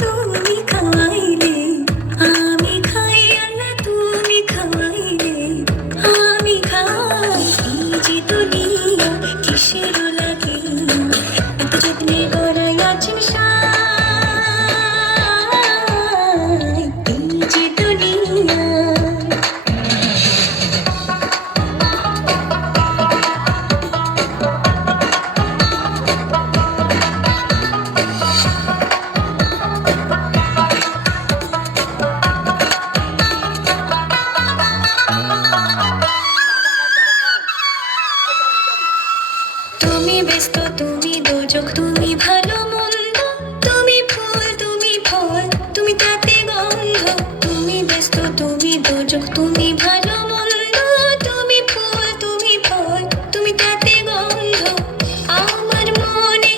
তুমি খাওয়াইলে আমি খাই, আল্লাহ তুমি খাওয়াইলে আমি খাই। এই যে দুনিয়া কিসের লাগে, এত যত্নে গড়াই আছেন সাই। এই যে দুনিয়া তুমি ব্যস্ত, তুমি দোজক, তুমি ভালো মন্দ, তুমি ফুল, তুমি ফল, তুমি তাতে গন্ধ। তুমি ব্যস্ত, তুমি দোজক, তুমি ভালো মন্দ, তুমি ফুল, তুমি ফল, তুমি তাতে গন্ধ। আমার মনে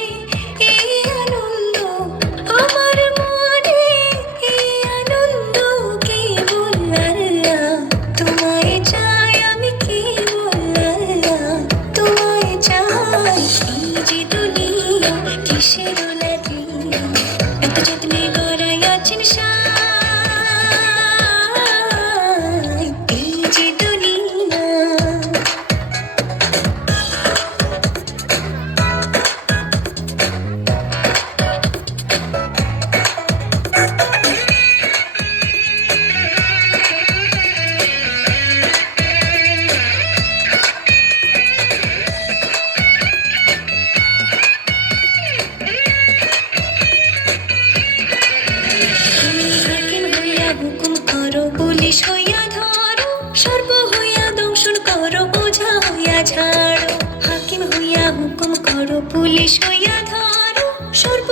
এই আনন্দ, আমার মনে এই আনন্দ, কেবল আল্লাহ তোমায় চাই, আমি কেবল আল্লাহ তোমায় চাই। এই যে দুনিয়া কিসের লাগে, এত যত্নে গড়াই আছেন সাই। এই যে দুনিয়া হাকিম হইয়া হুকুম করো, পুলিশ হইয়া ধরো, সর্ব হইয়া দংশন করো, বোঝা হইয়া ঝাড়ো। হাকিম হইয়া হুকুম করো, পুলিশ হইয়া ধরো, সর্ব